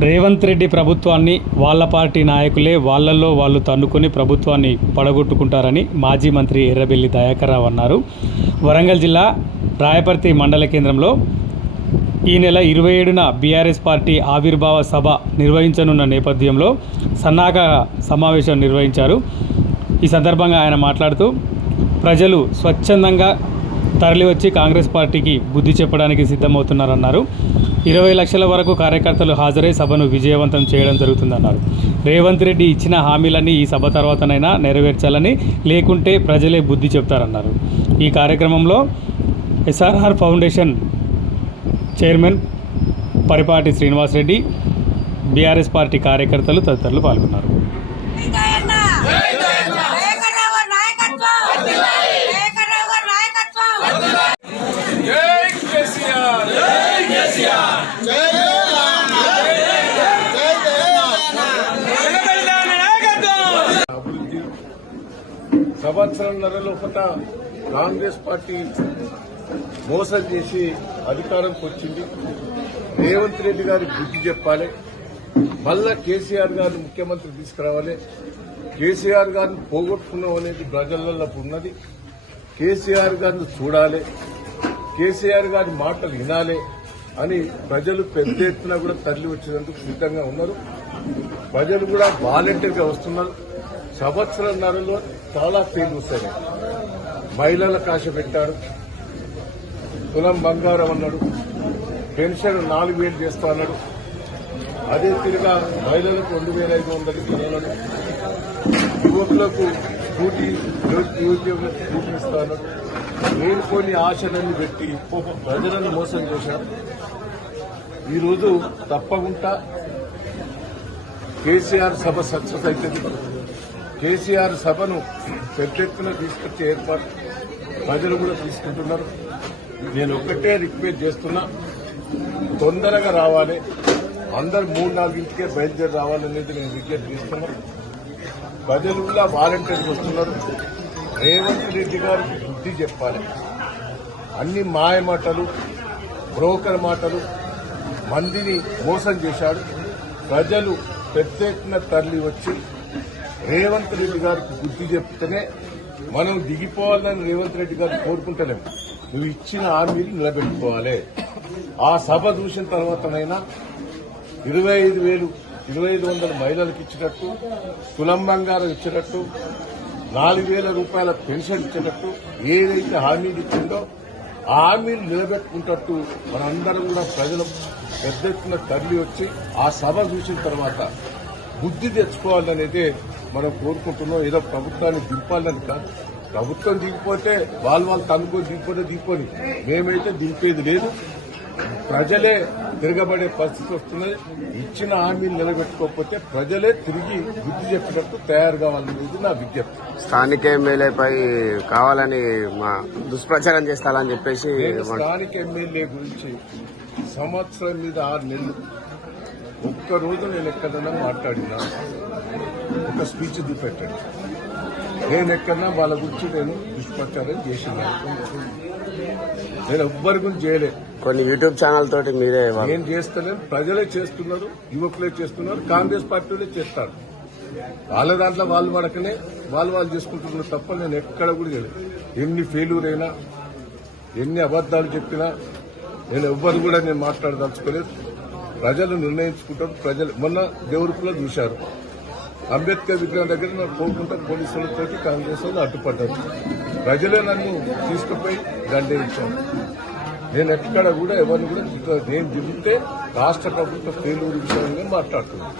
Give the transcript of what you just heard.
రేవంత్ రెడ్డి ప్రభుత్వాన్ని వాళ్ళ పార్టీ నాయకులే వాళ్ళల్లో వాళ్ళు తన్నుకొని ప్రభుత్వాన్ని పడగొట్టుకుంటారని మాజీ మంత్రి ఎర్రబెల్లి దయాకర్రావు అన్నారు. వరంగల్ జిల్లా రాయపర్తి మండల కేంద్రంలో ఈ నెల ఇరవై ఏడున బీఆర్ఎస్ పార్టీ ఆవిర్భావ సభ నిర్వహించనున్న నేపథ్యంలో సన్నాహక సమావేశం నిర్వహించారు. ఈ సందర్భంగా ఆయన మాట్లాడుతూ ప్రజలు స్వచ్ఛందంగా తరలివచ్చి కాంగ్రెస్ పార్టీకి బుద్ధి చెప్పడానికి సిద్ధమవుతున్నారన్నారు. ఇరవై లక్షల వరకు కార్యకర్తలు హాజరై సభను విజయవంతం చేయడం జరుగుతుందన్నారు. రేవంత్ రెడ్డి ఇచ్చిన హామీలన్నీ ఈ సభ తర్వాతనైనా నెరవేర్చాలని లేకుంటే ప్రజలే బుద్ధి చెప్తారన్నారు. ఈ కార్యక్రమంలో ఎస్ఆర్ఆర్ ఫౌండేషన్ చైర్మన్ పరిపాటి శ్రీనివాసరెడ్డి బీఆర్ఎస్ పార్టీ కార్యకర్తలు తదితరులు పాల్గొన్నారు. సంవత్సరంన్నర లోపల కాంగ్రెస్ పార్టీ మోసం చేసి అధికారంకి వచ్చింది. రేవంత్ రెడ్డి గారి బుద్ధి చెప్పాలి. మళ్ళా కేసీఆర్ గారిని ముఖ్యమంత్రి తీసుకురావాలి. కేసీఆర్ గారిని పోగొట్టుకున్నాం అనేది ప్రజలలో ఉన్నది. కేసీఆర్ గారిని చూడాలి. కేసీఆర్ గారి మాటలు వినాలి అని ప్రజలు పెద్ద ఎత్తున కూడా తరలి వచ్చేందుకు సిద్ధంగా ఉన్నారు. ప్రజలు కూడా వాలంటీర్గా వస్తున్నారు. సంవత్సరంన్నరలో చాలా పేర్లు వస్తాయి. మహిళలకు ఆశ పెట్టాడు. కులం బంగారం అన్నాడు. పెన్షన్ నాలుగు వేలు చేస్తా అన్నాడు. అదే తిరిగా మహిళలకు రెండు వేల ఐదు వందలు ఇస్తున్నాడు యువకులకు స్కూటీ నిరుద్యోగ స్కూటీ ఇస్తా అన్నాడు. లేనిపోని ఆశలన్నీ పెట్టి ప్రజలను మోసం చేశారు ఈరోజు తప్పకుండా కేసీఆర్ సభ సక్సెస్ అవుతుంది. కేసీఆర్ సభను పెద్దెత్తున తీసుకొచ్చే ఏర్పాటు ప్రజలు కూడా తీసుకుంటున్నారు. నేను ఒక్కటే రిక్వెస్ట్ చేస్తున్నా తొందరగా రావాలి. అందరు మూడు నాలుగింటికే బయలుదేరి రావాలనేది నేను విజ్ఞప్తి చేస్తున్నా. ప్రజలు కూడా వస్తున్నారు. రేవంత్ రెడ్డి గారికి బుద్ధి చెప్పాలి. అన్ని మాయ మాటలు బ్రోకర్ మాటలు మందిని మోసం చేశాడు. ప్రజలు ప్రత్యేకంగా తరలి వచ్చి రేవంత్ రెడ్డి గారికి బుద్ధి చెప్తేనే మనం దిగిపోవాలని రేవంత్ రెడ్డి గారు కోరుకుంటలేము నువ్వు ఇచ్చిన హామీలు నిలబెట్టుకోవాలి. ఆ సభ చూసిన తర్వాతనైనా ఇరవై ఐదు వేలు ఇరవై ఐదు వందల మహిళలకు ఇచ్చినట్టు తులం బంగారం ఇచ్చినట్టు నాలుగు వేల రూపాయల పెన్షన్ ఇచ్చినట్టు ఏదైతే హామీలు ఇచ్చిందో ఆ హామీలు నిలబెట్టుకుంటట్టు మనందరం కూడా ప్రజలు పెద్ద ఎత్తున తరలి వచ్చి ఆ సభ చూసిన తర్వాత బుద్ధి తెచ్చుకోవాలనేదే మనం కోరుకుంటున్నాం ఏదో ప్రభుత్వాన్ని దింపాలని కాదు. ప్రభుత్వం దిగిపోతే వాళ్ళు వాళ్ళు తనుకొని దిగిపోతే దిగిపోని. మేమైతే దింపేది లేదు. ప్రజలే తిరగబడే పరిస్థితి వస్తున్నది. ఇచ్చిన హామీలు నిలబెట్టుకోకపోతే ప్రజలే తిరిగి బుద్ధి చెప్పినట్టు తయారు కావాలనేది నా విజ్ఞప్తి. స్థానిక ఎమ్మెల్యేపై కావాలని మా దుష్ప్రచారం చేస్తారని చెప్పేసి స్థానిక ఎమ్మెల్యే గురించి సంవత్సరం మీద ఆరు నెలలు ఒక్కరోజు నేను ఎక్కడన్నా మాట్లాడినా ఒక స్పీచ్ చూపెట్టాడు నేను ఎక్కడన్నా వాళ్ళ గురించి నేను దుష్ప్రచారం చేసిన. నేను ఎవ్వరి గురించి చేయలేదు కొన్ని యూట్యూబ్ ఛానల్ తోటి మీరే నేను చేస్తలేను. ప్రజలే చేస్తున్నారు యువకులే చేస్తున్నారు కాంగ్రెస్ పార్టీలే చేస్తారు. వాళ్ళ దాంట్లో వాళ్ళు పడకనే వాళ్ళు వాళ్ళు చేసుకుంటున్నారు తప్ప నేను ఎక్కడ కూడా చేయలేదు ఎన్ని ఫెయిల్యూర్ అయినా ఎన్ని అబద్దాలు చెప్పినా నేను ఎవ్వరు కూడా నేను మాట్లాడదలుచుకోలేదు. ప్రజలు నిర్ణయించుకుంటారు. ప్రజలు మొన్న దేవుడిలో చూశారు. అంబేద్కర్ విగ్రహం దగ్గర నాకు పోకుండా పోలీసులతో కాంగ్రెస్ వాళ్ళు అడ్డుపడ్డారు. ప్రజలే నన్ను తీసుకుపోయి దండేయించారు. నేను ఎక్కడ కూడా ఎవరిని కూడా నేను దిగితే రాష్ట్ర ప్రభుత్వ ఫెయిల్యూర్ విషయంగా మాట్లాడుతున్నాను